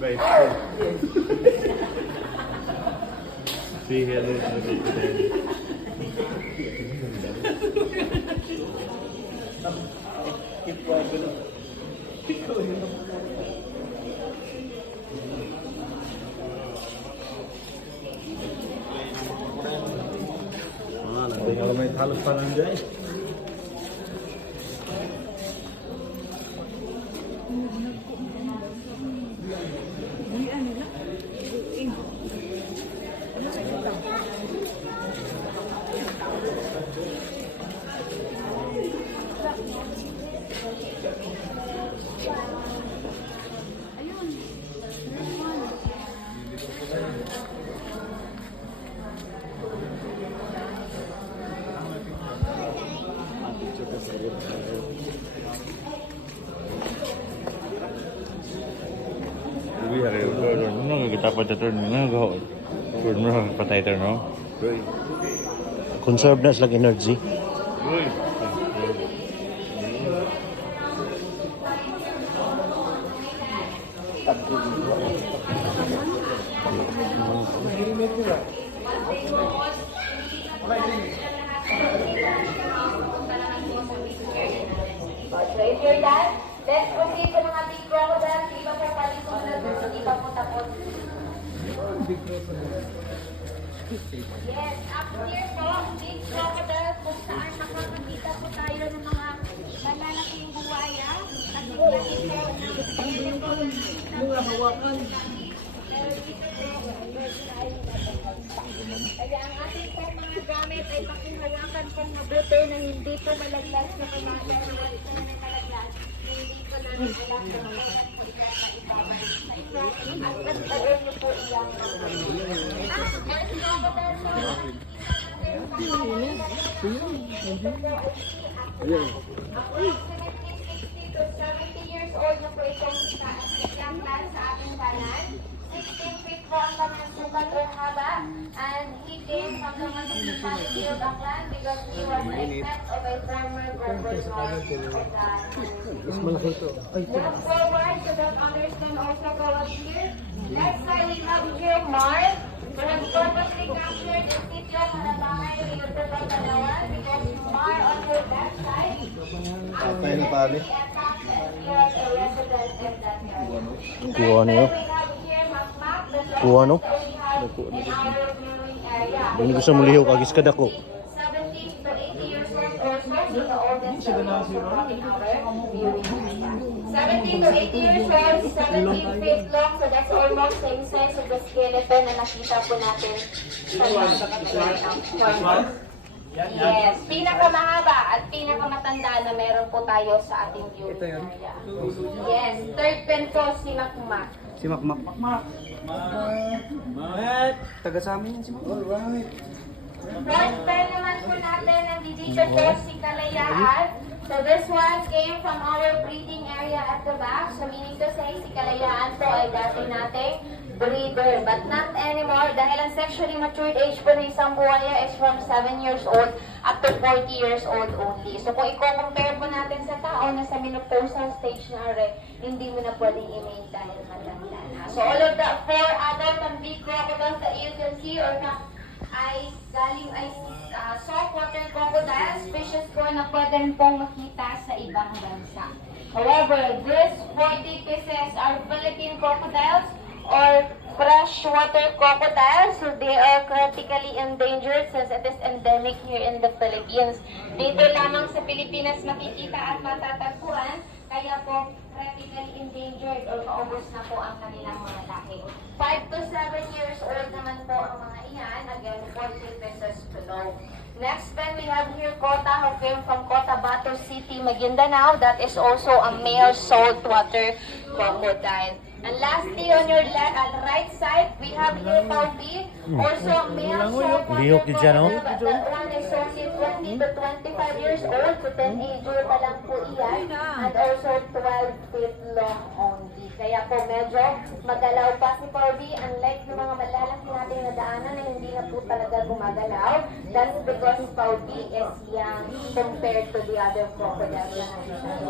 Right. Say hello to the people. Kalau main halus tangan dia. Kita pada turun na go. Turun na patay ito no. Conserve na silang energy. So if you're done, let's proceed to mga big crocodiles. Di ba po palisunod? Di ba po tapos? Yes, up here po, big crocodiles kung saan makakakita po tayo ng mga malalaking buwaya. At lagi po ng mga hawakan. Kaya ang ating po mga gamit ay pakihawakan pong mabuti na hindi po malaglas na pamasa na malaglas. Hindi po namin alam na malaglas po siya na ibabalik sa iba. At pagkaroon niyo po iyang approximately 60 to 70 years old na po itong plan sa ating banan. 16 feet po ang kanyang sukat or haba, and he came from the municipality of Aklan because he was a pet of a former governor of that. Move forward so that others can also go up here. Next time we have here Mars, who has purposely captured the city of Malabangay in the Pagkalawan because Mar on her back side Patay na tali. attacked and killed a resident of that area. Kuha niyo. Kuha no? Hindi ko sa muliho kagis kada ko. 70 to 80 years old also, so the oldest in our viewing area. 70 to 80 years old, 17 feet long, so that's almost same size of the skeleton na nakita po natin sa yes, pinakamahaba at pinakamatanda na meron po tayo sa ating viewing area. Yes, third pen po si Makmak. Si Makmak. Taga sa amin yan si Makmak. Alright. First pen naman po natin, nandito po si Kalayaan. So this one came from our breeding area at the back. So meaning to say, si Kalayaan po ay dati nating breeder. But not anymore dahil ang sexually matured age po ng isang buhaya is from 7 years old up to 40 years old only. So kung i-compare po natin sa tao na sa menopausal stage na rin, hindi mo na pwedeng i-main dahil matanda na. So all of the 4 adult and big crocodiles that you can see or na ay galing ay saltwater crocodile species po na pwede pong makita sa ibang bansa. However, these 40 pieces are Philippine crocodiles or freshwater crocodiles. So they are critically endangered since it is endemic here in the Philippines. Dito lamang sa Pilipinas makikita at matatagpuan, kaya po critically endangered or maubos na po ang kanilang mga lahi. 5 to 7 years old naman po ang mga iyan, again 40 pesos below. Next then we have here Kota, who came from Cotabato City, Maguindanao. That is also a male saltwater crocodile. And lastly, on your right side, we have here Paupi, also a male saltwater crocodile. But that one is only 20 to 25 years old, so 10-ager pa lang po iyan, and also 12 feet long only. Kaya po medyo magalaw pa si Paupi, unlike yung mga malalaki nating nadaanan na hindi na po talaga gumagalaw. That's because Paupi is young compared to the other crocodiles na nakita.